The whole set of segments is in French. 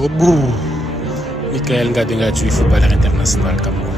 Au bout, Michael Ngadengadju, footballeur international Cameroun.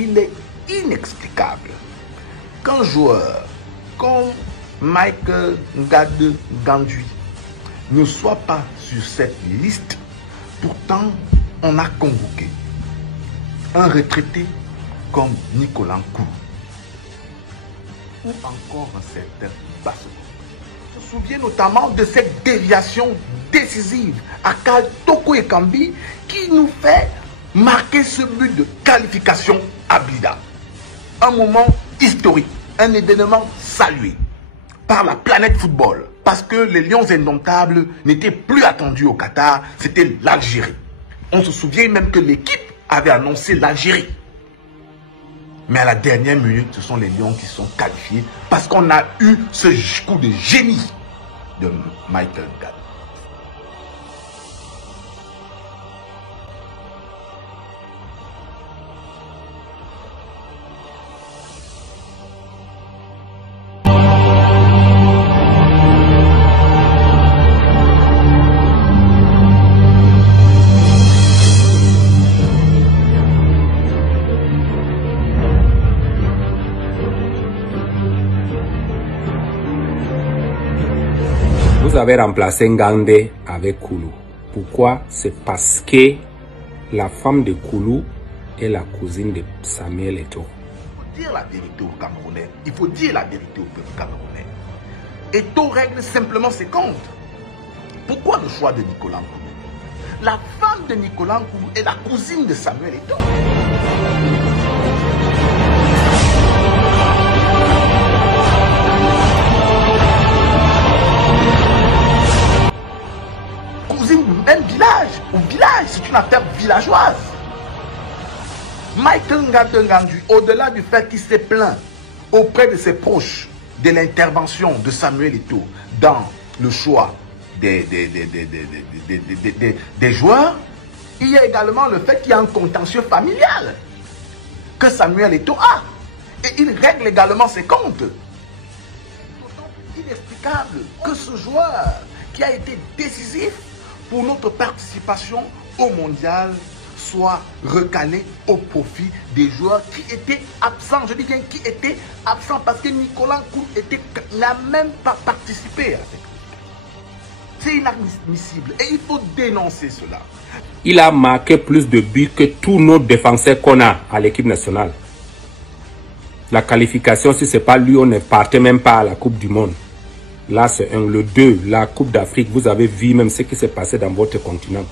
Il est inexplicable qu'un joueur comme Michael Ngadengadju ne soit pas sur cette liste. Pourtant, on a convoqué un retraité comme Nicolas Nkoulou ou encore un certain Basso. Je me souviens notamment de cette déviation décisive à Toko Ekambi qui nous fait marquer ce but de qualification à Blida. Un moment historique, un événement salué par la planète football parce que les Lions indomptables n'étaient plus attendus au Qatar, c'était l'Algérie. On se souvient même que l'équipe avait annoncé l'Algérie. Mais à la dernière minute, ce sont les Lions qui sont qualifiés parce qu'on a eu ce coup de génie de Michael Ngadengadju. Vous avez remplacé Ngandé avec Koulou. Pourquoi? C'est parce que la femme de Koulou est la cousine de Samuel Eto'o. Il faut dire la vérité aux Camerounais. Il faut dire la vérité au peuple camerounais. Eto'o règle simplement ses comptes. Pourquoi le choix de Nicolas Nkoulou? La femme de Nicolas Nkoulou est la cousine de Samuel Eto'o. Même village, au village, c'est une affaire villageoise. Michael Ngadengadju, au-delà du fait qu'il s'est plaint auprès de ses proches de l'intervention de Samuel Eto'o dans le choix des joueurs, il y a également le fait qu'il y a un contentieux familial que Samuel Eto'o a. Et il règle également ses comptes. C'est d'autant plus inexplicable que ce joueur qui a été décisif pour notre participation au mondial soit recalé au profit des joueurs qui étaient absents. Je dis bien qui étaient absents parce que Nicolas Nkoulou n'a même pas participé à cette. C'est inadmissible et il faut dénoncer cela. Il a marqué plus de buts que tous nos défenseurs qu'on a à l'équipe nationale. La qualification, si ce n'est pas lui, on ne partait même pas à la Coupe du Monde. Là, c'est un. Le 2, la Coupe d'Afrique, vous avez vu même ce qui s'est passé dans votre continent.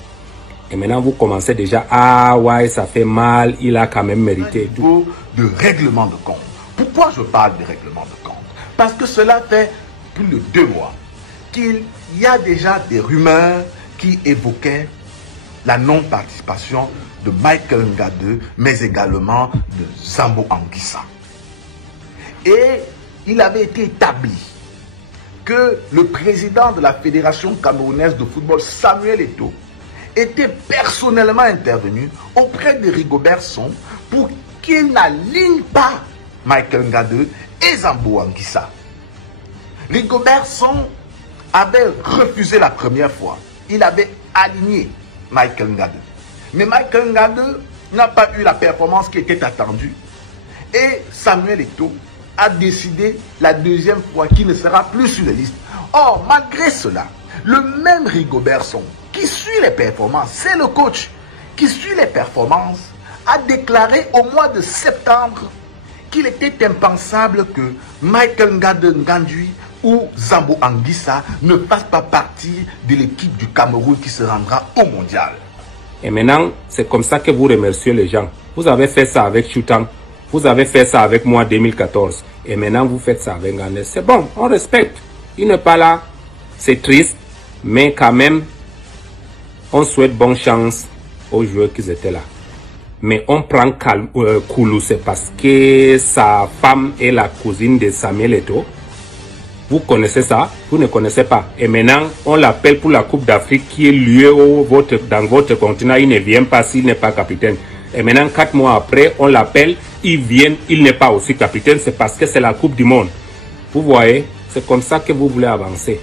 Et maintenant, vous commencez déjà, ah ouais, ça fait mal, il a quand même mérité. De règlement de compte. Pourquoi je parle de règlement de compte? Parce que cela fait plus de 2 mois qu'il y a déjà des rumeurs qui évoquaient la non-participation de Michael Ngadengadju, mais également de Zambo Anguissa. Et il avait été établi que le président de la Fédération camerounaise de football, Samuel Eto'o, était personnellement intervenu auprès de Rigobert Song pour qu'il n'aligne pas Michael Ngadengadju et Zambo Anguissa. Rigobert Song avait refusé la première fois. Il avait aligné Michael Ngadengadju. Mais Michael Ngadengadju n'a pas eu la performance qui était attendue. Et Samuel Eto'o a décidé la deuxième fois qu'il ne sera plus sur la liste. Or, malgré cela, le même Rigobert Song, qui suit les performances, c'est le coach qui suit les performances, a déclaré au mois de septembre qu'il était impensable que Michael Ngandui ou Zambo Anguissa ne fassent pas partie de l'équipe du Cameroun qui se rendra au mondial. Et maintenant, c'est comme ça que vous remerciez les gens. Vous avez fait ça avec Choutang, vous avez fait ça avec moi en 2014. Et maintenant, vous faites ça avec Gandé. C'est bon, on respecte. Il n'est pas là, c'est triste, mais quand même, on souhaite bonne chance aux joueurs qui étaient là. Mais on prend Koulou, c'est parce que sa femme est la cousine de Samuel Eto'o. Vous connaissez ça, vous ne connaissez pas. Et maintenant, on l'appelle pour la Coupe d'Afrique qui est lieu dans votre continent. Il ne vient pas s'il n'est pas capitaine. Et maintenant, 4 mois après, on l'appelle, il vient, il n'est pas aussi capitaine. C'est parce que c'est la Coupe du Monde. Vous voyez, c'est comme ça que vous voulez avancer.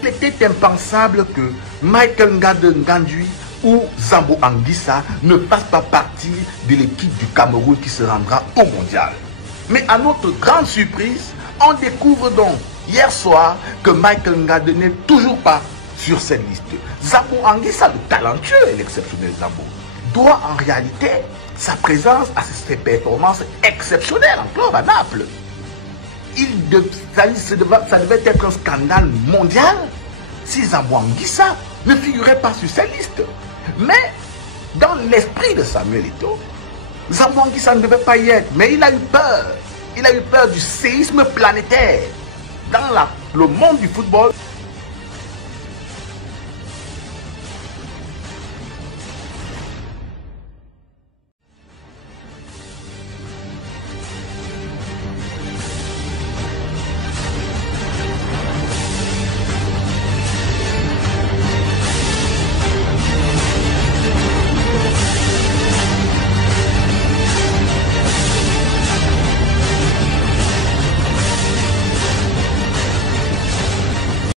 Il était impensable que Michael Ngandui ou Zambo Anguissa ne fassent pas partie de l'équipe du Cameroun qui se rendra au mondial. Mais à notre grande surprise, on découvre donc hier soir que Michael Ngandui n'est toujours pas sur cette liste. Zambo Anguissa, le talentueux et l'exceptionnel Zambo, doit en réalité sa présence à ses performances exceptionnelles en club à Naples. Ça devait être un scandale mondial si Zambo Anguissa ne figurait pas sur cette liste. Mais dans l'esprit de Samuel Eto'o, Zambo Anguissa ne devait pas y être, mais il a eu peur. Il a eu peur du séisme planétaire. Dans le monde du football,